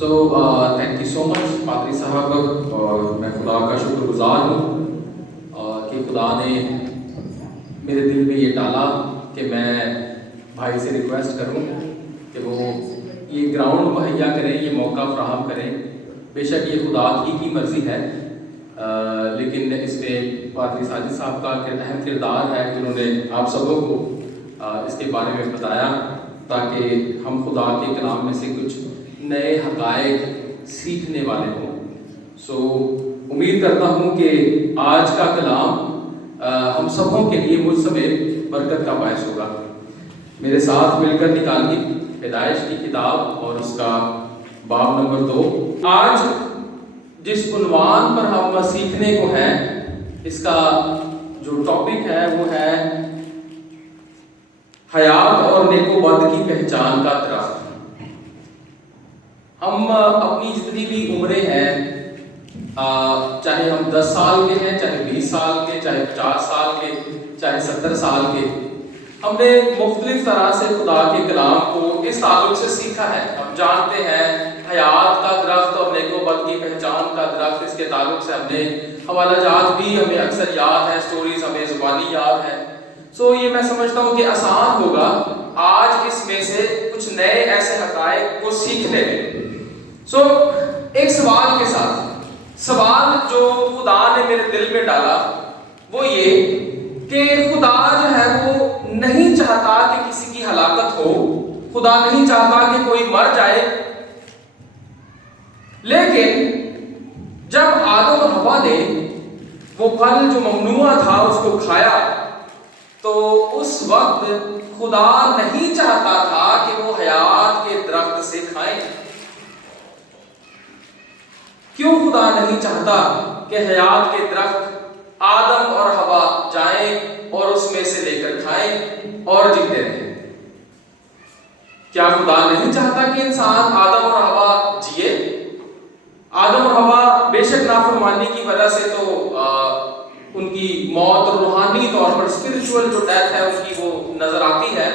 Thank you so مچ پادری صاحب، اور میں خدا کا شکر گزار ہوں کہ خدا نے میرے دل میں یہ ڈالا کہ میں بھائی سے ریکویسٹ کروں کہ وہ یہ گراؤنڈ مہیا کریں، یہ موقع فراہم کریں۔ بے شک یہ خدا کی مرضی ہے، لیکن اس میں پادری ساجد صاحب کا اہم کردار ہے کہ انہوں نے آپ سبوں کو اس کے بارے میں بتایا تاکہ ہم خدا کے کلام میں سے کچھ نئے حقائق سیکھنے والے ہوں۔ امید کرتا ہوں کہ آج کا کلام ہم سبوں کے لیے مجھ سمیت برکت کا باعث ہوگا۔ میرے ساتھ مل کر نکالیے پیدائش کی کتاب اور اس کا باب نمبر 2۔ آج جس عنوان پر ہم سیکھنے کو ہے، اس کا جو ٹاپک ہے وہ ہے حیات اور نیک و بد کی پہچان کا درخت۔ ہم اپنی جتنی بھی عمریں ہیں، چاہے ہم 10 سال کے ہیں، چاہے 20 سال کے، چاہے 50 سال کے، چاہے 70 سال کے، ہم نے مختلف طرح سے خدا کے کلام کو اس تعلق سے سیکھا ہے۔ ہم جانتے ہیں حیات کا درخت اور نیک و بد کی پہچان کا درخت، اس کے تعلق سے ہم نے حوالہ جات بھی ہمیں اکثر یاد ہیں، سٹوریز ہمیں زبانی یاد ہیں۔ یہ میں سمجھتا ہوں کہ آسان ہوگا آج اس میں سے کچھ نئے ایسے حقائق کو سیکھنے میں۔ ایک سوال کے ساتھ، سوال جو خدا نے میرے دل میں ڈالا وہ یہ کہ خدا جو ہے وہ نہیں چاہتا کہ کسی کی ہلاکت ہو، خدا نہیں چاہتا کہ کوئی مر جائے، لیکن جب آدم اور حوا نے وہ پھل جو ممنوع تھا اس کو کھایا تو اس وقت خدا نہیں چاہتا تھا کہ وہ حیات کے درخت سے کھائیں۔ کیوں خدا نہیں چاہتا کہ حیات کے درخت آدم اور حوا جائیں اور اس میں سے لے کر کھائیں اور جیتے رہیں؟ کیا خدا نہیں چاہتا کہ انسان آدم اور حوا جیے؟ آدم اور حوا بے شک نافرمانی کی وجہ سے تو ان کی موت روحانی طور پر اسپرچول جو ڈیتھ ہے ان کی وہ نظر آتی ہے،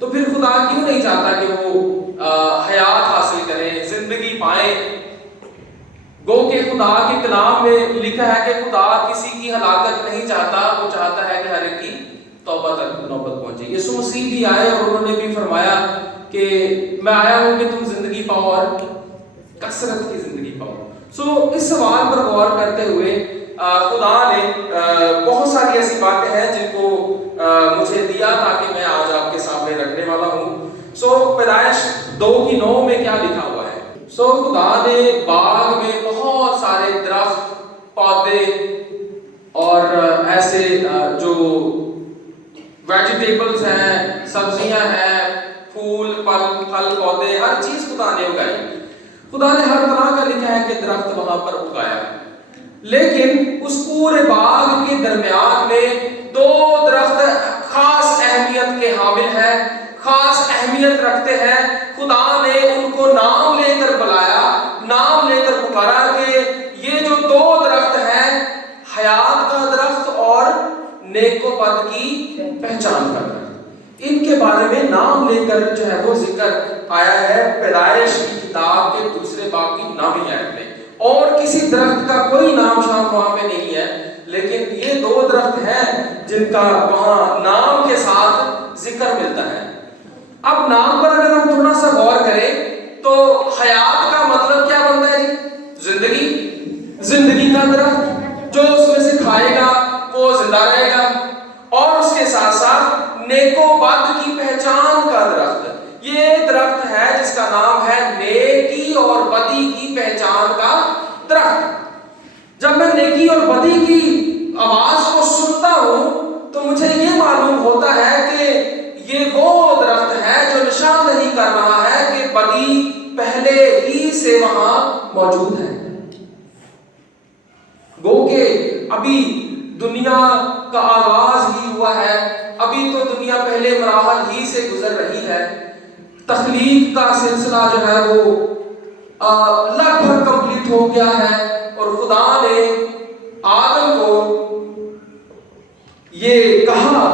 تو پھر خدا کیوں نہیں چاہتا کہ وہ حیات حاصل کریں، زندگی پائیں؟ گو کہ خدا کے کلام میں لکھا ہے کہ خدا کسی کی ہلاکت نہیں چاہتا، وہ چاہتا ہے کہ ہر ایک کی توبہ تک نوبت پہنچے۔ یسوع مسیح بھی آئے اور انہوں نے بھی فرمایا کہ میں آیا ہوں کہ تم زندگی پاؤ اور کثرت کی زندگی پاؤ۔ اس سوال پر غور کرتے ہوئے خدا نے بہت ساری ایسی باتیں ہیں جن کو مجھے دیا تاکہ میں آج آپ کے سامنے رکھنے والا ہوں۔ پیدائش 2:9 میں کیا لکھا ہوا ہے؟ خدا نے باغ میں بہت سارے درخت، پودے اور ایسے جو ویجیٹیبلز ہیں، سبزیاں ہیں، پھول پھل پودے، ہر چیز خدا نے اگائی۔ خدا نے ہر طرح کا لکھا ہے کہ درخت وہاں پر اگایا، لیکن اس پورے باغ کے درمیان میں 2 درخت خاص اہمیت کے حامل ہیں، خاص اہمیت رکھتے ہیں۔ خدا نے ان کو نام لے کر بلایا، نام لے کر پکارا کہ یہ جو 2 درخت ہیں، حیات کا درخت اور نیک و بد کی پہچان کا درخت، ان کے بارے میں نام لے کر جو ہے وہ ذکر آیا ہے پیدائش کی کتاب کے 2 باب کی 9ویں آیت میں۔ اور کسی درخت کا کوئی نام شام وہاں پہ نہیں ہے، لیکن یہ 2 درخت ہیں جن کا وہاں نام کے ساتھ ذکر ملتا ہے۔ اب نام پر اگر ہم تھوڑا سا غور کریں تو حیات کا مطلب کیا بنتا ہے جی؟ زندگی کا درخت، جو اس میں سے کھائے گا وہ زندہ رہے گا، اور اس کے ساتھ ساتھ نیک و بد کی پہچان کا درخت، یہ درخت ہے جس کا نام ہے نیکی اور بدی کی پہچان کا درخت۔ جب میں نیکی اور بدی کی آواز کو سنتا ہوں تو مجھے یہ معلوم ہوتا ہے کہ یہ وہ درخت ہے جو نشان نہیں کر رہا ہے کہ بدی پہلے ہی سے وہاں موجود ہے۔ گو کہ ابھی دنیا کا آغاز ہی ہوا ہے، ابھی تو دنیا پہلے مراحل ہی سے گزر رہی ہے۔ تخلیق کا سلسلہ جو ہے وہ لگ بھگ کمپلیٹ ہو گیا ہے، اور خدا نے آدم کو یہ کہا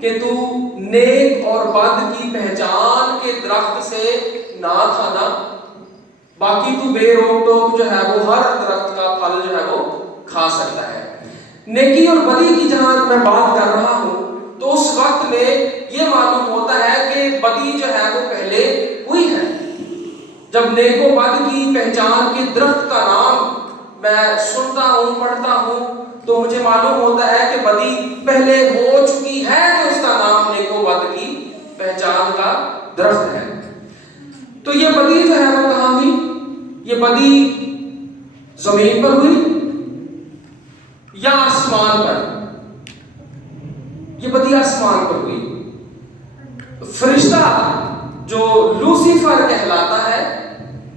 کہ تو نیک اور بد کی پہچان کے درخت سے نہ کھانا، باقی تو بے روک ٹوک جو ہے وہ ہر درخت کا پھل جو ہے وہ کھا سکتا ہے۔ نیکی اور بدی کی جہاں میں بات کر رہا ہوں تو اس وقت میں یہ معلوم ہوتا ہے کہ بدی جو ہے وہ پہلے ہوئی ہے۔ جب نیک و بد کی پہچان کے درخت کا نام میں سنتا ہوں، پڑھتا ہوں، تو مجھے معلوم ہوتا ہے کہ بدی پہلے ہو چکی ہے کہ اس کا نام نیک و بد کی پہچان کا درخت ہے۔ تو یہ بدی جو ہے وہ کہاں ہوئی؟ یہ بدی زمین پر ہوئی یا آسمان پر؟ یہ بدی آسمان پر ہوئی۔ فرشتہ جو لوسیفر کہلاتا ہے،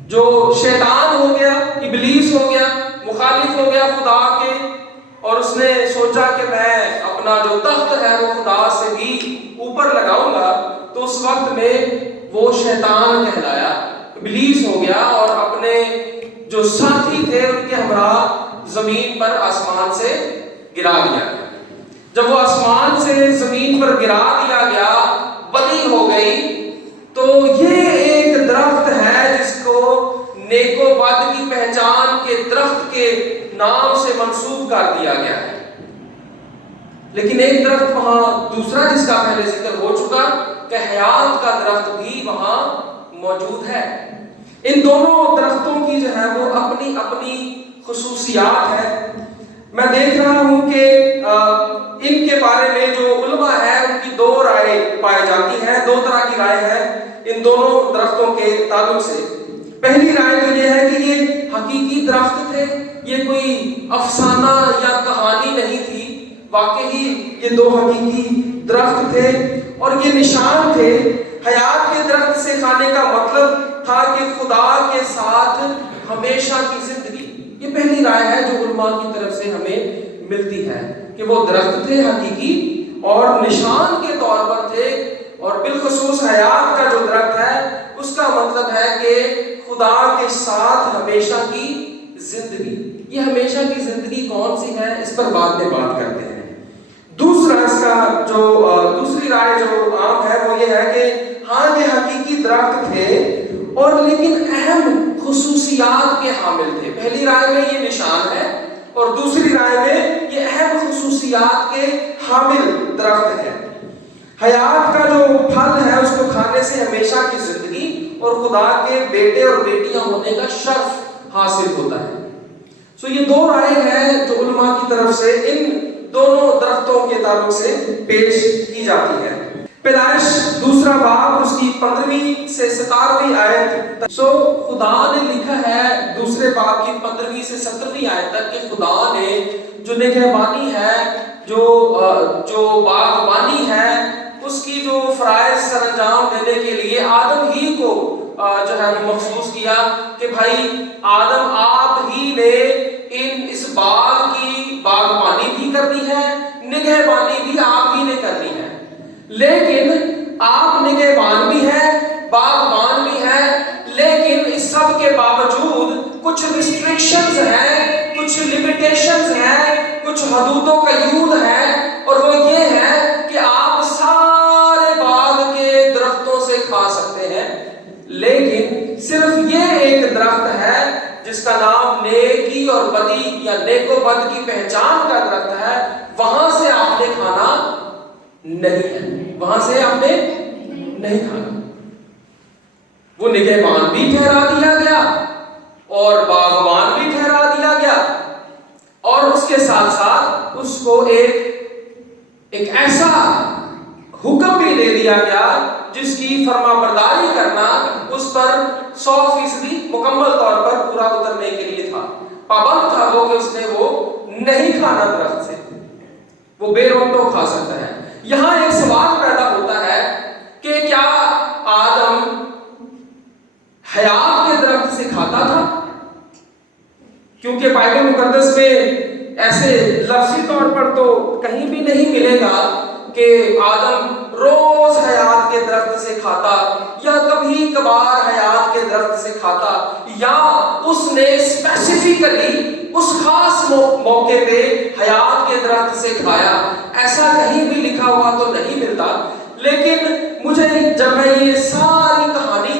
جو شیطان ہو گیا، ابلیس ہو گیا، مخالف ہو گیا خدا کے، اور اس نے سوچا کہ میں اپنا جو تخت ہے وہ خدا سے بھی اوپر لگاؤں گا، تو اس وقت میں وہ شیطان کہلایا، ابلیس ہو گیا، اور اپنے جو ساتھی تھے ان کے ہمراہ زمین پر آسمان سے گرا دیا گیا۔ جب وہ آسمان سے زمین پر گرا دیا گیا، بدی ہو گئی، تو یہ ایک درخت ہے جس کو نیک و بد کی پہچان کے درخت کے نام سے منسوب کر دیا گیا ہے۔ لیکن ایک درخت وہاں دوسرا جس کا پہلے ذکر ہو چکا کہ حیات کا درخت بھی وہاں موجود ہے۔ ان دونوں درختوں کی جو ہے وہ اپنی اپنی خصوصیات ہے۔ میں دیکھ رہا ہوں کہ ان کے بارے میں جو علماء ہیں ان کی دو رائے پائی جاتی ہیں، دو طرح کی رائے ہے ان دونوں درختوں کے تعلق سے۔ پہلی رائے تو یہ ہے کہ یہ حقیقی درخت تھے، یہ کوئی افسانہ یا کہانی نہیں تھی، واقعی یہ دو حقیقی درخت تھے، اور یہ نشان تھے۔ حیات کے درخت سے کھانے کا مطلب تھا کہ خدا کے ساتھ ہمیشہ کی زندگی۔ یہ پہلی رائے ہے جو علماء کی طرف سے ہمیں ملتی ہے کہ وہ درخت تھے حقیقی اور نشان کے طور پر تھے، اور بالخصوص حیات کا جو درخت ہے اس کا مطلب ہے کہ خدا کے ساتھ ہمیشہ کی زندگی۔ یہ ہمیشہ کی زندگی کون سی ہے اس پر بعد میں بات کرتے ہیں۔ دوسرا اس کا جو دوسری رائے جو عام ہے وہ یہ ہے کہ ہاں یہ حقیقی درخت تھے اور لیکن اہم خصوصیات کے حامل تھے۔ پہلی رائے میں یہ نشان ہے اور دوسری رائے میں یہ اہم خصوصیات کے حامل درخت ہے۔ حیات کا جو پھل ہے اس کو کھانے سے ہمیشہ کی زندگی اور خدا کے بیٹے اور بیٹیاں ہونے کا شرف حاصل ہوتا ہے۔ سو یہ دو رائے ہیں جو علماء کی طرف سے ان دونوں درختوں کے تعلق سے پیش کی جاتی ہے۔ پیدائش دوسرا باب اس کی 15ویں سے 17ویں آیت۔ سو خدا نے لکھا ہے دوسرے باب کی 15ویں سے 17ویں آیت تک کہ خدا نے جو نگہبانی ہے، جو باغبانی ہے، اس کی جو فرائض سر انجام دینے کے لیے آدم ہی کو جو ہے مخصوص کیا کہ بھائی آدم آپ ہی نے اس باغ کی باغبانی بھی کرنی ہے، نگہبانی بھی آپ ہی نے کرنی ہے۔ لیکن آپ نگہبان بھی ہیں، باغبان بھی ہیں، لیکن اس سب کے باوجود کچھ ریسٹرکشنز ہیں، کچھ لیمیٹیشنز ہیں، کچھ حدود و قیود ہیں، اور وہ یہ ہے کہ آپ سارے باغ کے درختوں سے کھا سکتے ہیں، لیکن صرف یہ ایک درخت ہے جس کا نام نیکی اور بدی یا نیک و بد کی پہچان کا درخت ہے، وہاں سے آپ نے کھانا نہیں ہے، وہاں سے آپ نے نہیں کھانا۔ وہ نگہبان بھی ٹھہرا دیا گیا اور باغبان بھی ٹھہرا دیا گیا، اور اس کے ساتھ ساتھ اس کو ایک ایسا حکم بھی دے دیا گیا جس کی فرما برداری کرنا اس پر 100% مکمل طور پر پورا اترنے کے لیے تھا۔ پابند تھا وہ کہ اس نے وہ نہیں کھانا درخت سے، وہ بے روک ٹوک کھا سکتا ہے۔ یہاں ایک سوال پیدا ہوتا ہے کہ کیا آدم حیات کے درخت سے کھاتا تھا؟ کیونکہ بائبل مقدس میں ایسے لفظی طور پر تو کہیں بھی نہیں ملے گا کہ آدم روز حیات کے درخت سے کھاتا یا کبھی کبھار حیات کے درخت سے کھاتا، یا اس نے اسپیسیفکلی اس خاص موقع پہ حیات کے درخت سے کھایا۔ ایسا کہیں بھی لکھا ہوا تو نہیں ملتا، لیکن مجھے جب میں یہ ساری کہانی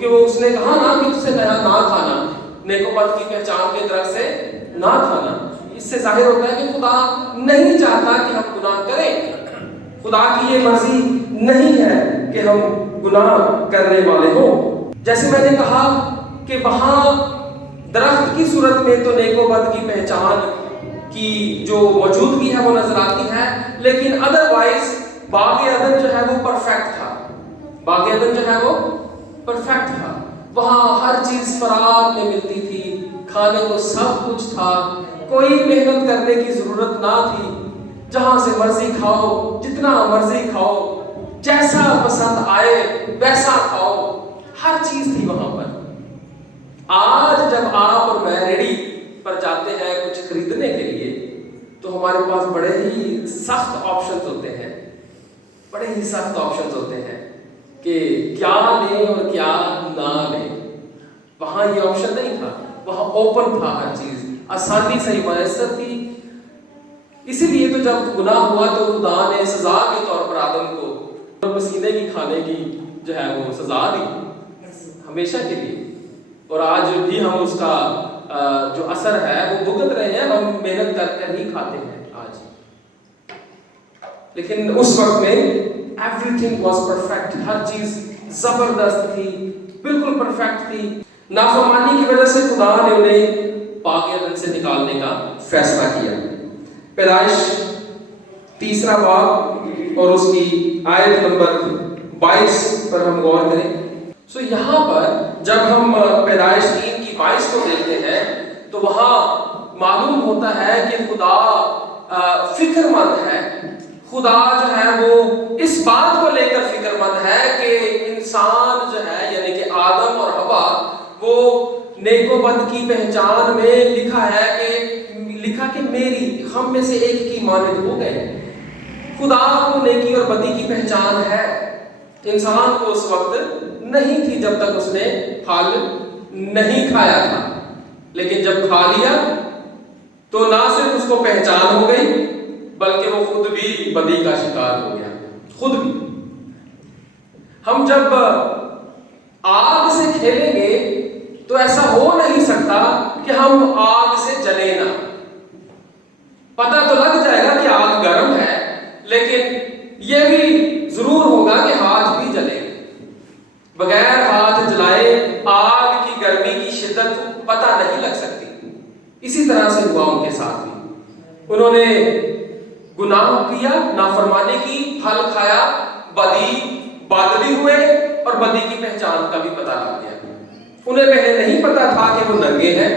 کیونکہ وہ اس نے کہا نا کہ اس سے نہ کھانا، نیک و بد کی پہچان کے درخت سے نہ کھانا۔ اس سے ظاہر ہوتا ہے کہ خدا نہیں چاہتا کہ ہم گناہ کریں، خدا کی یہ مرضی نہیں ہے کہ ہم گناہ کرنے والے ہوں۔ جیسے میں نے کہا کہ وہاں درخت کی صورت میں تو نیک و بد کی پہچان کی جو موجودگی ہے وہ نظر آتی ہے، لیکن ادروائز باغ عدن جو ہے وہ پرفیکٹ تھا، باغ عدن جو ہے وہ پرفیکٹ تھا۔ وہاں ہر چیز فراغ میں ملتی تھی، کھانے کو سب کچھ تھا، کوئی محنت کرنے کی ضرورت نہ تھی، جہاں سے مرضی کھاؤ، جتنا مرضی کھاؤ، جیسا پسند آئے ویسا کھاؤ، ہر چیز تھی وہاں پر۔ آج جب آپ اور میں ریڑھی پر جاتے ہیں کچھ خریدنے کے لیے تو ہمارے پاس بڑے ہی سخت آپشنز ہوتے ہیں، بڑے ہی سخت آپشنز ہوتے ہیں کہ کیا لیں اور کیا نہ لیں۔ وہاں یہ آپشن نہیں تھا، وہاں اوپن تھا، ہر چیز آسانی سے میسر تھی۔ اسی لیے تو جب گناہ ہوا تو خدا نے سزا کے طور پر آدم کو پسینے کی کھانے کی جو ہے وہ سزا دی ہمیشہ کے لیے، اور آج بھی ہم اس کا جو اثر ہے وہ بھگت رہے ہیں، ہم محنت کر کر ہی کھاتے ہیں آج۔ لیکن اس وقت میں ایوری تھنگ واز پرفیکٹ، ہر چیز زبردست تھی، بالکل پرفیکٹ تھی۔ نافرمانی کی وجہ سے خدا نے انہیں باغ عدن سے نکالنے کا فیصلہ کیا۔ پیدائش 3 باب اور اس کی آیت نمبر 22 پر ہم غور کریں۔ یہاں پر جب ہم پیدائش 3 کی 22 کو دیکھتے ہیں تو وہاں معلوم ہوتا ہے کہ خدا فکر مند ہے، خدا جو ہے وہ اس بات کو لے کر فکر مند ہے کہ انسان جو ہے یعنی کہ آدم اور حوا وہ نیک و بد کی پہچان میں لکھا کہ میری ہم میں سے ایک کی مانند ہو گئے۔ خدا کو نیکی اور بدی کی پہچان ہے، انسان کو اس وقت نہیں تھی جب تک اس نے پھل نہیں کھایا تھا، لیکن جب کھا لیا تو نہ صرف اس کو پہچان ہو گئی بلکہ وہ خود بھی بدی کا شکار ہو گیا، خود بھی۔ ہم جب آگ سے کھیلیں گے تو ایسا ہو نہیں سکتا کہ ہم آگ سے جلیں نہ، پتہ تو لگ جائے گا کہ آگ گرم ہے، لیکن یہ بھی ضرور ہوگا کہ ہاتھ بھی جلے گا۔ بغیر ہاتھ جلائے آگ کی گرمی کی شدت پتہ نہیں لگ سکتی۔ اسی طرح سے ہوا ان کے ساتھ بھی، انہوں نے گناہ کیا، نافرمانی کی، پھل کھایا، بد بھی ہوئے اور بدی کی پہچان کا بھی پتہ لگ گیا۔ انہیں پہلے نہیں پتا تھا کہ وہ ننگے ہیں،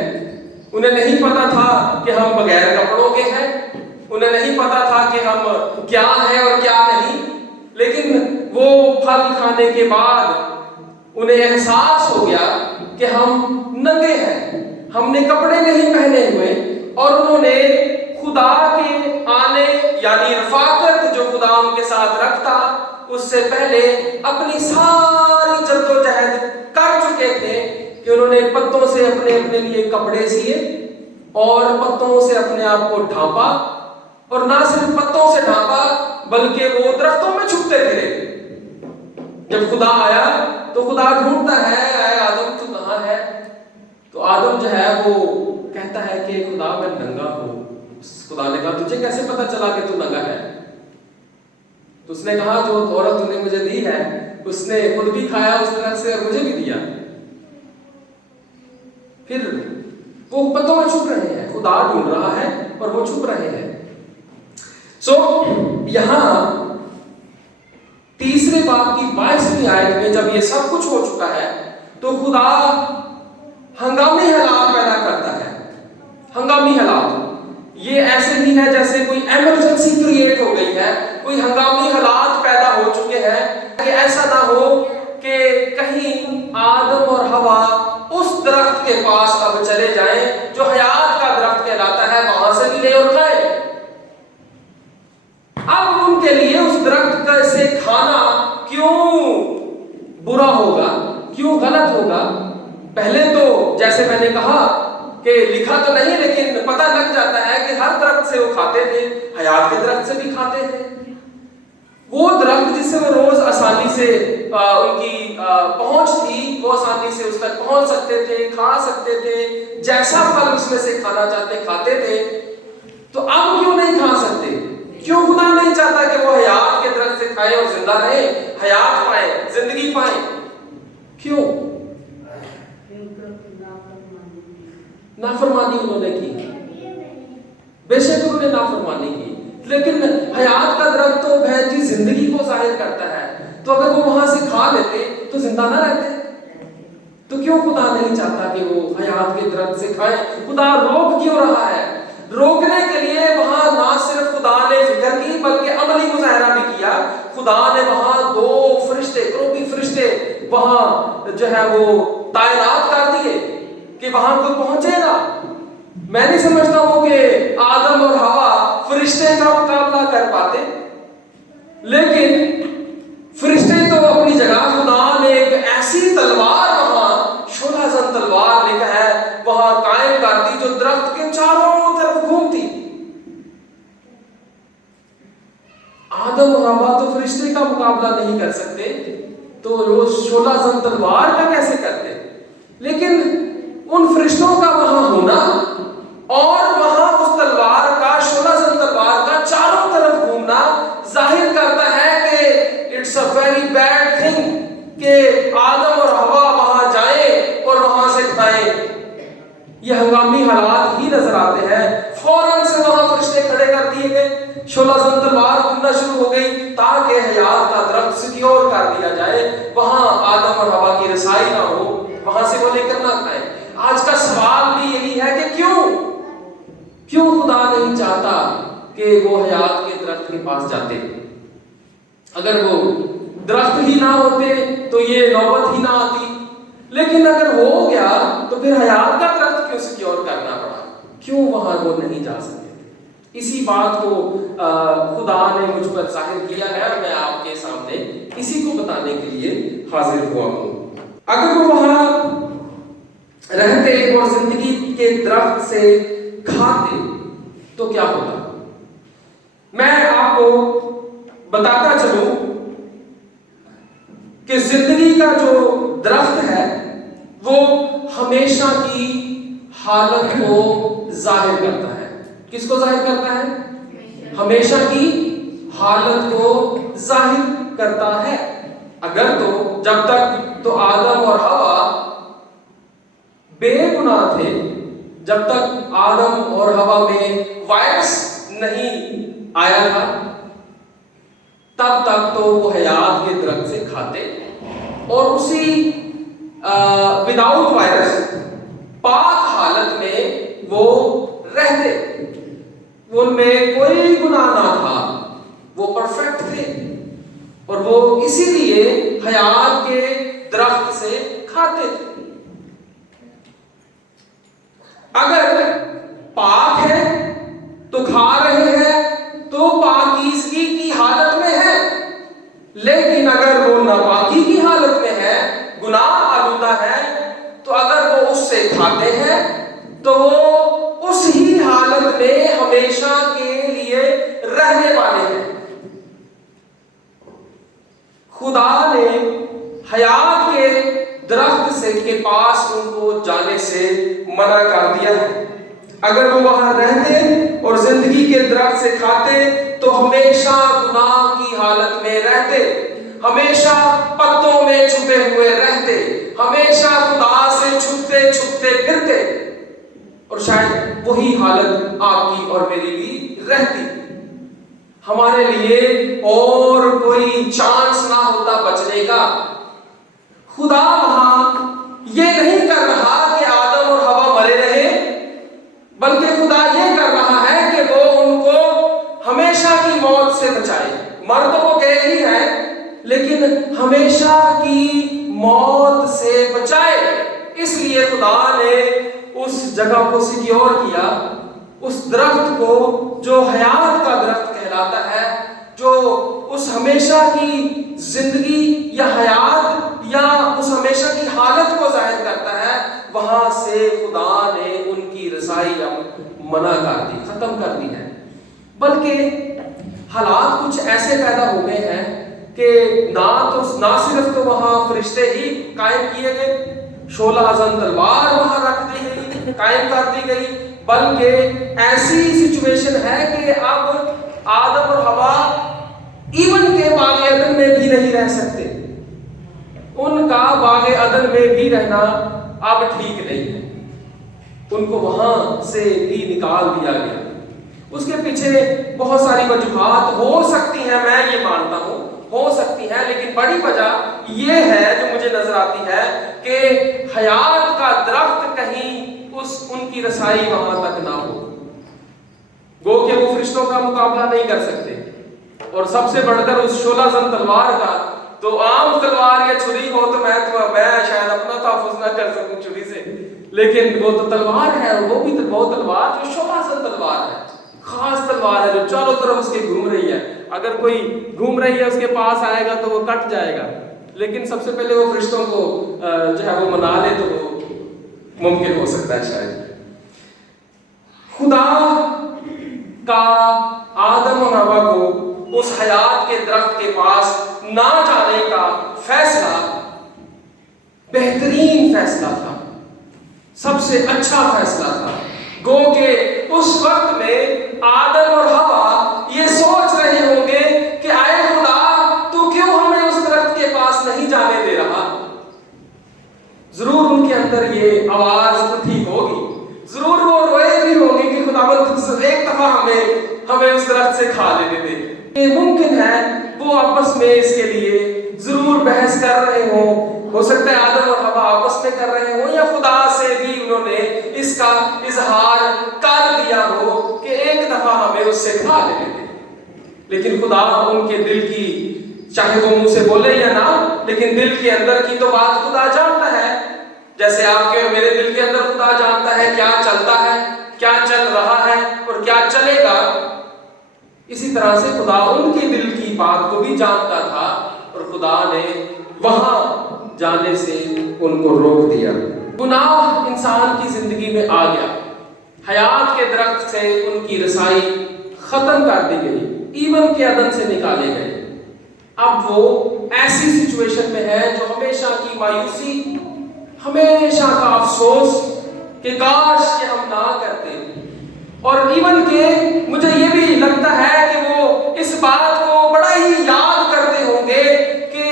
انہیں نہیں پتا تھا کہ ہم بغیر کپڑوں کے ہیں، انہیں نہیں پتا تھا کہ ہم کیا ہیں اور کیا نہیں، لیکن وہ پھل کھانے کے بعد انہیں احساس ہو گیا کہ ہم ننگے ہیں، ہم نے کپڑے نہیں پہنے ہوئے، اور انہوں نے خدا کے آنے یعنی رفاقت جو خدا ان کے ساتھ رکھتا اس سے پہلے اپنی ساری جدوجہد کر چکے تھے کہ انہوں نے پتوں سے اپنے لیے کپڑے سیے اور پتوں سے اپنے آپ کو ڈھانپا، اور نہ صرف پتوں سے ڈھانپا بلکہ وہ درختوں میں چھپتے پھرے۔ جب خدا آیا تو خدا ڈھونڈتا ہے، اے آدم تو کہاں ہے؟ تو آدم جو ہے وہ کہتا ہے کہ خدا میں ننگا ہوں۔ خدا نے کہا تجھے کیسے پتا چلا کہ تو ننگا ہے؟ تو اس نے کہا جو عورت تو نے مجھے دی ہے اس نے خود بھی کھایا اس طرح سے اور مجھے بھی دیا۔ پھر وہ پتوں میں چھپ رہے ہیں، خدا ڈھونڈ رہا ہے اور وہ چھپ رہے ہیں۔ یہاں 3 باب کی 22ویں آیت میں جب یہ سب کچھ ہو چکا ہے تو خدا ہنگامی حالات پیدا کرتا ہے۔ ہنگامی حالات یہ ایسے ہی ہے جیسے کوئی ایمرجنسی کریٹ ہو گئی ہے، کوئی ہنگامی حالات پیدا ہو چکے ہیں کہ ایسا نہ ہو کہ کہیں آدم اور حوا اس درخت کے پاس اب چلے جائیں جو حیات کا درخت کہلاتا ہے، وہاں سے بھی لے اور کھائیں۔ اب ان کے لیے اس درخت سے کھانا کیوں برا ہوگا، کیوں غلط ہوگا؟ پہلے تو جیسے میں نے کہا کہ لکھا تو نہیں لیکن پتہ لگ جاتا ہے کہ ہر درخت سے وہ کھاتے تھے، حیات کے درخت سے بھی کھاتے تھے۔ وہ درخت جس سے وہ روز آسانی آسانی سے ان کی پہنچ تھی، وہ آسانی سے اس تک پہنچ سکتے تھے، کھا سکتے تھے، جیسا پھل اس میں سے کھانا چاہتے کھاتے تھے، تو اب کیوں نہیں کھا سکتے؟ کیوں خدا نہیں چاہتا کہ وہ حیات کے درخت سے کھائیں اور زندہ رہیں، حیات پائیں، زندگی پائیں؟ کیوں؟ نافرمانی انہوں نے کی، بے شک انہوں نے نافرمانی کی، لیکن حیات کا درخت تو بہن جی زندگی کو ظاہر کرتا ہے، تو اگر وہ وہاں سے کھا لیتے تو زندہ نہ رہتے، تو کیوں خدا نہیں چاہتا کہ وہ حیات کے درخت سے کھائیں؟ خدا روک کیوں رہا ہے؟ روکنے کے لیے وہاں نہ صرف خدا نے فکر کی بلکہ عملی مظاہرہ بھی کیا۔ خدا نے وہاں 2 فرشتے، کروبی فرشتے وہاں جو ہے وہ تعینات کر دیے کہ وہاں کوئی پہنچے گا۔ میں نہیں سمجھتا ہوں کہ آدم اور حوا فرشتے کا مقابلہ کر پاتے، لیکن فرشتے تو اپنی جگہ، خدا نے ایک ایسی تلوار وہاں شعلہ زن تلوار لکھا ہے وہاں قائم کر دی جو درخت کے چاروں طرف گھومتی۔ آدم اور حوا تو فرشتے کا مقابلہ نہیں کر سکتے، تو وہ شعلہ زن تلوار کا کیسے کرتے؟ لیکن ان فرشتوں کا وہاں ہونا اور وہاں اس تلوار کا، شعلہ زن تلوار کا چاروں طرف گھومنا ظاہر کرتا ہے کہ it's a very bad thing کہ آدم اور حوا وہاں جائیں اور وہاں سے کھائیں۔ یہ ہنگامی حالات ہی نظر آتے ہیں۔ فوراً سے وہاں فرشتے کھڑے کر دیے گئے، شعلہ زن تلوار گھومنا شروع ہو گئی تاکہ حیات کا درخت سیکیور کر دیا جائے، وہاں آدم اور حوا کی رسائی نہ ہو، وہاں سے وہ لے کر نہ کھائیں۔ آج کا سوال بھی یہی ہے کہ کیوں خدا نہیں چاہتا کہ وہ حیات کے درخت کے پاس جاتے؟ اگر وہ درخت ہی نہ ہوتے تو یہ نوبت ہی نہ آتی، لیکن اگر ہو گیا تو پھر حیات کا درخت کیوں سیکیور کرنا پڑا؟ کیوں وہاں وہ نہیں جا سکتے؟ اسی بات کو خدا نے مجھ پر ظاہر کیا ہے اور میں آپ کے سامنے اسی کو بتانے کے لیے حاضر ہوا ہوں۔ اگر وہ وہاں رہتے اور زندگی کے درخت سے کھاتے تو کیا ہوتا؟ میں آپ کو بتاتا چلوں کہ زندگی کا جو درخت ہے وہ ہمیشہ کی حالت کو ظاہر کرتا ہے۔ کس کو ظاہر کرتا ہے؟ ہمیشہ کی حالت کو ظاہر کرتا ہے۔ اگر تو جب تک تو آدم اور حوا بے گناہ تھے، جب تک آدم اور حوا میں وائرس نہیں آیا تھا، تب تک تو وہ حیات کے درخت سے کھاتے اور اسی وداؤٹ وائرس پاک حالت میں وہ رہتے، ان میں کوئی گناہ نہ تھا، وہ پرفیکٹ تھے اور وہ اسی لیے حیات کے درخت سے کھاتے تھے۔ اگر پاک ہے تو کھا رہے ہیں تو پاکیزگی کی حالت میں ہے، لیکن اگر وہ ناپاکی کی حالت میں ہے، گناہ آلودہ ہے، تو اگر وہ اس سے کھاتے ہیں تو وہ اس ہی حالت میں ہمیشہ کے لیے رہنے والے ہیں۔ خدا نے حیات کے درخت سے کے پاس ان کو جانے سے منع کر دیا ہے۔ اگر وہ وہاں رہتے اور زندگی کے درخت سے کھاتے تو ہمیشہ گناہ کی حالت میں رہتے، ہمیشہ پتوں میں چھپے ہوئے رہتے، ہمیشہ خدا سے چھپتے چھپتے پھرتے، اور شاید وہی حالت آپ کی اور میری بھی رہتی۔ ہمارے لیے اور کوئی چانس نہ ہوتا بچنے کا۔ خدا وہاں یہ نہیں کر رہا کہ آدم اور حوا مرے رہے، بلکہ خدا یہ کر رہا ہے کہ وہ ان کو ہمیشہ کی موت سے بچائے۔ مر تو وہ گئے ہی ہیں، لیکن ہمیشہ کی موت سے بچائے۔ اس لیے خدا نے اس جگہ کو سیکیور کیا، اس درخت کو جو حیات کا درخت کہلاتا ہے، جو اس ہمیشہ کی زندگی یا حیات یا اس ہمیشہ کی حالت کو ظاہر کرتا ہے، وہاں سے خدا نے ان کی رسائی منع کر دی، ختم کر دی ہے۔ بلکہ حالات کچھ ایسے پیدا ہو گئے ہیں کہ نہ صرف تو وہاں فرشتے ہی قائم کیے گئے، 16 زن تلوار وہاں رکھ دی گئی، قائم کر دی گئی، بلکہ ایسی سچویشن ہے کہ اب آدم اور حوا ایون کے باغ عدن میں بھی نہیں رہ سکتے، ان کا باغ عدن میں بھی رہنا اب ٹھیک نہیں ہے، ان کو وہاں سے بھی نکال دیا گیا۔ اس کے پیچھے بہت ساری وجوہات ہو سکتی ہیں، میں یہ مانتا ہوں ہو سکتی ہیں، لیکن بڑی وجہ یہ ہے جو مجھے نظر آتی ہے کہ حیات کا درخت کہیں ان کی رسائی وہاں تک نہ ہو، گو کہ وہ فرشتوں کا مقابلہ نہیں کر سکتے، اور سب سے بڑھ کر اس 16 زن تلوار کا، تو عام تلوار یا چھری ہو تو میں شاید اپنا تحفظ نہ کر سکوں چھری سے، لیکن وہ تو تلوار ہے، وہ بھی وہ تلوار جو 16 زن تلوار ہے، خاص تلوار ہے جو چاروں طرف اس کے گھوم رہی ہے، اگر کوئی گھوم رہی ہے اس کے پاس آئے گا تو وہ کٹ جائے گا، لیکن سب سے پہلے وہ فرشتوں کو جو ہے وہ منا لے تو وہ ممکن ہو سکتا ہے شاید۔ خدا کا آدم اور حوا کو اس حیات کے درخت کے پاس نہ جانے کا فیصلہ بہترین فیصلہ تھا، سب سے اچھا فیصلہ تھا، گو کہ اس وقت میں آدم اور حوا یہ سوچ رہے ہوں گے کہ اے خدا تو کیوں ہمیں اس درخت کے پاس نہیں جانے دے رہا، ضرور ان کے اندر یہ آواز اٹھی ہوگی، ضرور وہ روئے بھی ہوں گے کہ خداوند ایک دفعہ ہمیں اس درخت سے کھا لینے دے۔ یہ ممکن ہے وہ آپس میں اس کے لیے ضرور بحث کر رہے ہوں، ہو سکتا ہے آدم اور حوا آپس میں کر رہے ہوں، یا خدا سے بھی انہوں نے اس کا اظہار کر دیا ہو کہ ایک دفعہ ہمیں اس سے کھا لینے دے، لیکن خدا ان کے دل کی، چاہے وہ منہ سے بولے یا نہ، لیکن دل کے اندر کی تو بات خدا جانتا ہے، جیسے آپ کے اور میرے دل کے اندر خدا جانتا ہے کیا چلتا ہے، کیا چل رہا ہے اور کیا چلے گا، اسی طرح سے خدا ان کے دل کی بات کو بھی جانتا تھا، اور خدا نے وہاں جانے سے ان کو روک دیا۔ گناہ انسان کی زندگی میں آ گیا، حیات کے درخت سے ان کی رسائی ختم کر دی گئی، ایون کے عدن سے نکالے گئے، اب وہ ایسی سچویشن میں ہے جو ہمیشہ کی مایوسی، ہمیشہ کا افسوس کہ کاش کہ ہم نہ کرتے، اور ایون کہ مجھے یہ بھی لگتا ہے کہ وہ اس بات کو بڑا ہی یاد کرتے ہوں گے کہ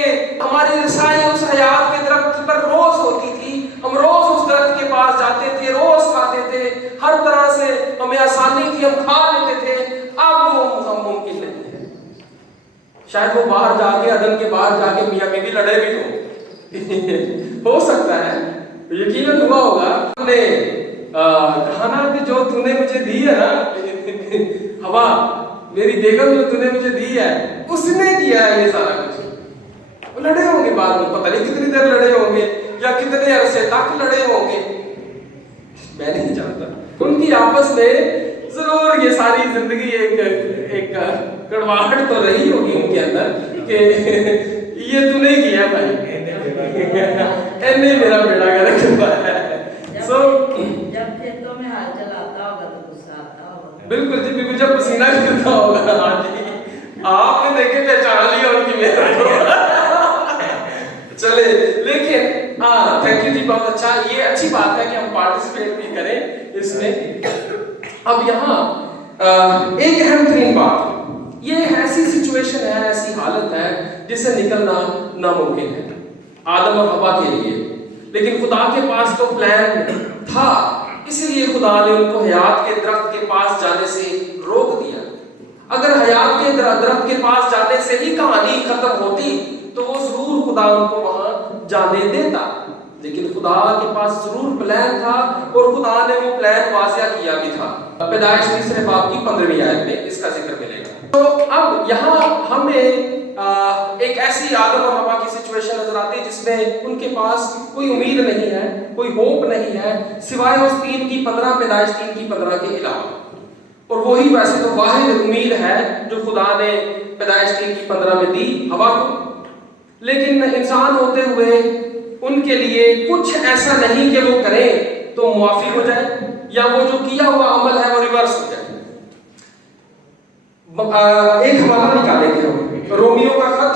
ہماری رسائی اس حیات کے درخت پر روز ہوتی تھی، ہم روز اس درخت کے پاس جاتے تھے، روز کھاتے تھے، ہر طرح سے ہمیں آسانی تھی، ہم کھا لیتے تھے، اب وہ ہم ممکن نہیں ہے۔ شاید وہ باہر جا کے، عدن کے باہر جا کے میاں بیوی لڑے بھی ہو سکتا ہے، یقیناً ہوا ہوگا، ہم نے کہا نا کہ جو تو نے مجھے دی ہے نا ہوا، میری بیگم جو تو نے مجھے دی ہے اس نے کیا ہے یہ سارا کچھ، وہ لڑے ہوں گے بعد میں، پتہ نہیں کتنی دیر لڑے ہوں گے یا کتنے عرصے تک لڑے ہوں گے، میں نہیں جانتا، ان کی آپس میں ضرور یہ ساری زندگی ایک کڑواہٹ تو رہی ہوگی ان کے اندر کہ یہ تو نہیں کیا بھائی، اینے میرا بیٹا غلط ہوا ہے۔ جب کھیتوں میں ہل چلاتا ہوگا تو غصہ آتا ہوگا، بالکل جی بالکل، جب پسینہ گرتا ہوگا، ہاں جی آپ نے دیکھے پہچان لیا ان کی محنت، چلے، لیکن ہاں تھینک یو جی، بہت اچھا، یہ اچھی بات ہے کہ ہم پارٹیسپیٹ بھی کریں اس میں۔ اب یہاں ایک اہم ترین بات، یہ ایسی سچویشن ہے، ایسی حالت ہے جس سے نکلنا ناممکن ہے آدم اور حوا کے لیے، لیکن خدا کے پاس تو پلان تھا، اسی لیے خدا نے ان کو حیات کے درخت کے پاس جانے سے روک دیا۔ اگر حیات کے درخت کے پاس جانے سے ہی کہانی ختم ہوتی تو وہ ضرور خدا ان کو وہاں جانے دیتا، لیکن خدا کے پاس ضرور پلان تھا، اور خدا نے وہ پلان واضح کیا بھی تھا۔ پیدائش 3 باب کی 15ویں آیت میں اس کا ذکر ملے گا۔ تو اب یہاں ہمیں ایک ایسی آدم اور حوا کی سچویشن نظر آتی ہے جس میں ان کے پاس کوئی امید نہیں ہے، کوئی ہوپ نہیں ہے، سوائے اس 3:15 پیدائش 3:15 کے علاوہ، اور وہی ویسے تو واحد امید ہے جو خدا نے پیدائش 3:15 میں دی حوا کو، لیکن انسان ہوتے ہوئے ان کے لیے کچھ ایسا نہیں کہ وہ کریں تو معافی ہو جائے، یا وہ جو کیا ہوا عمل ہے وہ ریورس ہو جائے۔ ایک حوالہ نکالیں گے ہم، رومیو کا خط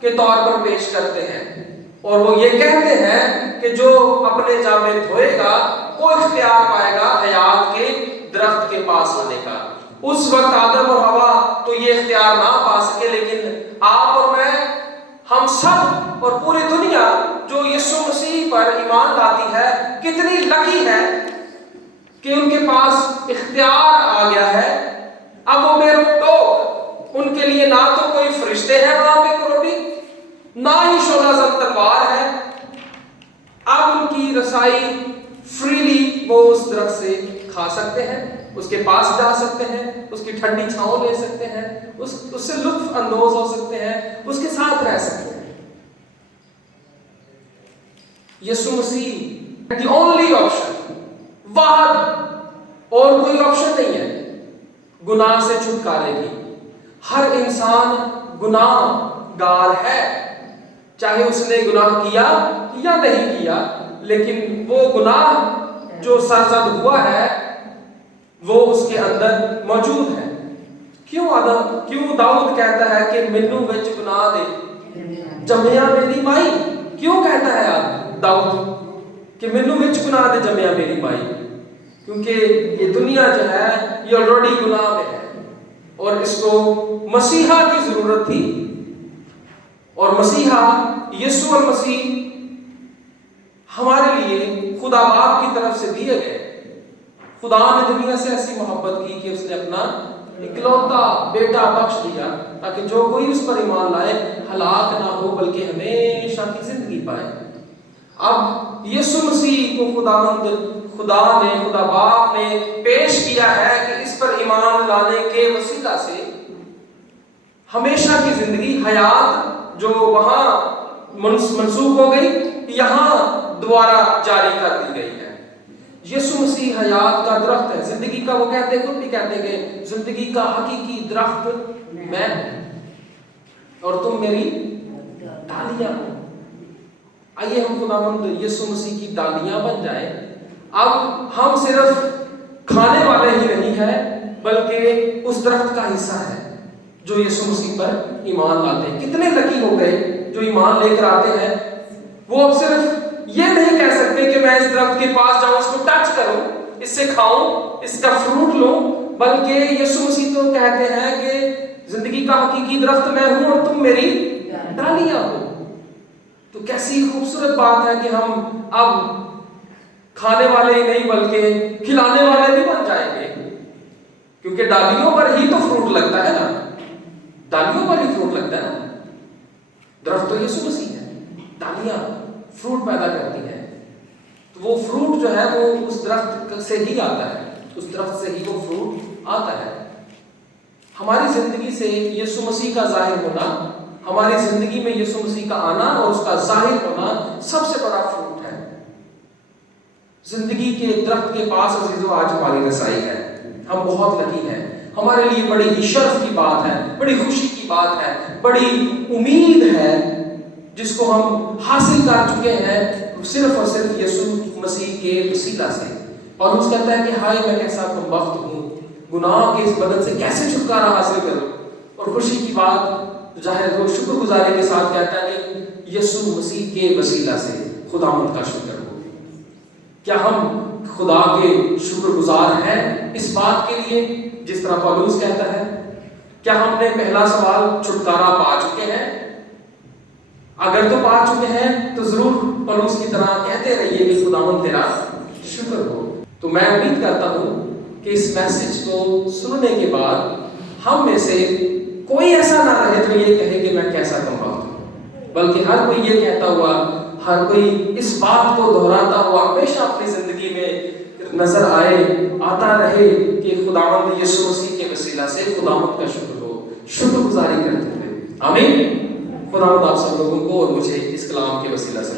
کے طور پر پیش کرتے ہیں اور وہ یہ کہتے ہیں کہ جو اپنے جامے دھوئے گا وہ اختیار پائے گا حیات کے درخت کے پاس ہونے کا۔ اس وقت آدم اور حوا تو یہ اختیار نہ پا سکے، لیکن آپ اور میں، ہم سب اور پوری دنیا جو یسوع مسیح پر ایمان لاتی ہے کتنی لکی ہے کہ ان کے پاس اختیار آ گیا ہے۔ اب وہ بے روک ٹوک، ان کے لیے نہ تو کوئی فرشتے ہیں وہاں پہ کروڑی، نہ ہی شعلہ زد تلوار ہے۔ اب ان کی رسائی فریلی وہ اس درخت سے کھا سکتے ہیں، اس کے پاس جا سکتے ہیں، اس کی ٹھنڈی چھاؤں لے سکتے ہیں، اس سے لطف اندوز ہو سکتے ہیں، اس کے ساتھ رہ سکتے ہیں۔ یسوع مسیح دی اونلی آپشن، واحد اور کوئی آپشن نہیں ہے گناہ سے چھٹکارے کی۔ ہر انسان گناہ گار ہے، چاہے اس نے گناہ کیا یا نہیں کیا، لیکن وہ گناہ جو سرزد ہوا ہے وہ اس کے اندر موجود ہے۔ کیوں داؤد کہتا ہے کہ مینوں وچ گناہ دے جمیا میری مائی؟ کیوں کہتا ہے داؤد کہ مینوں وچ گناہ دے جمیا میری مائی؟ کیونکہ یہ دنیا جو ہے یہ آلریڈی گناہ میں ہے اور اس کو مسیحا کی ضرورت تھی، اور مسیحا یسوع المسیح ہمارے لیے خدا باپ کی طرف سے دیے گئے۔ خدا نے دنیا سے ایسی محبت کی کہ اس نے اپنا اکلوتا بیٹا بخش دیا تاکہ جو کوئی اس پر ایمان لائے ہلاک نہ ہو بلکہ ہمیشہ کی زندگی پائے۔ اب یسوع مسیح کو خدا باپ نے پیش کیا ہے کہ اس پر ایمان لانے کے وسیلہ سے ہمیشہ کی زندگی، حیات جو وہاں منسوخ ہو گئی، یہاں دوبارہ جاری کر دی گئی ہے۔ یسوع مسیح حیات کا درخت ہے، زندگی کا، وہ کہتے ہیں، خود بھی کہتے ہیں کہ زندگی کا حقیقی درخت میں ہوں اور تم میری ڈالیاں ہو۔ آئیے ہم خداوند یسوع مسیح کی ڈالیاں بن جائیں۔ اب ہم صرف کھانے والے ہی نہیں ہیں بلکہ اس درخت کا حصہ ہے جو یسوع مسیح پر ایمان لاتے ہیں۔ کتنے لکی ہو گئے جو ایمان لے کر آتے ہیں، وہ اب صرف یہ نہیں کہہ سکتے کہ میں اس درخت کے پاس جاؤں، اس کو ٹچ کروں، اس سے کھاؤں، اس کا فروٹ لوں، بلکہ یسوع مسیح تو کہتے ہیں کہ زندگی کا حقیقی درخت میں ہوں اور تم میری ڈالیاں ہو۔ تو کیسی خوبصورت بات ہے کہ ہم اب کھانے والے ہی نہیں بلکہ کھلانے والے بھی بن جائیں گے، کیونکہ ڈالیوں پر ہی تو فروٹ لگتا ہے نا، ڈالیوں پر ہی فروٹ لگتا ہے نا۔ درخت تو یسوع مسیح ہے، ڈالیاں فروٹ پیدا کرتی ہیں، تو وہ فروٹ جو ہے وہ اس درخت سے ہی آتا ہے، اس درخت سے ہی وہ فروٹ آتا ہے۔ ہماری زندگی سے یسوع مسیح کا ظاہر ہونا، ہماری زندگی میں یسوع مسیح کا آنا اور اس کا ظاہر ہونا سب سے بڑا فروٹ ہے۔ زندگی کے درخت کے پاس عزیزو آج ہماری رسائی ہے، ہم بہت لکی ہیں۔ ہمارے لیے بڑی ہی شرف کی بات ہے، بڑی خوشی کی بات ہے، بڑی امید ہے جس کو ہم حاصل کر چکے ہیں صرف اور صرف یسوع مسیح کے وسیلہ سے۔ اور اس کہتا ہے کہ ہائے میں کیسا کم وقت ہوں، گناہ کے اس بدن سے کیسے چھٹکارا حاصل کروں۔ اور خوشی کی بات ظاہر ہو، شکر گزاری کے ساتھ کہتا ہے کہ یسوع مسیح کے وسیلہ سے خداوند کا شکر ہو۔ کیا ہم خدا کے شکر گزار ہیں اس بات کے لیے جس طرح پولس کہتا ہے؟ کیا ہم نے پہلا سوال چھٹکارا پا چکے ہیں؟ اگر تو پا چکے ہیں تو ضرور پولس کی طرح کہتے رہیے کہ خداوند تیرا شکر ہو۔ تو میں امید کرتا ہوں کہ اس میسج کو سننے کے بعد ہم میں سے کوئی ایسا نہ رہے جو یہ کہے کہ میں کیسا کم وقت ہوں، بلکہ ہر کوئی یہ کہتا ہوا، ہر کوئی اس بات کو دہراتا ہوا ہمیشہ اپنی زندگی میں نظر آتا رہے کہ خداوند یسوع مسیح کے وسیلہ سے خداوند کا شکر ہو، شکر گزاری کرتے ہوئے۔ آمین۔ خداوند آپ سب لوگوں کو اور مجھے اس کلام کے وسیلہ سے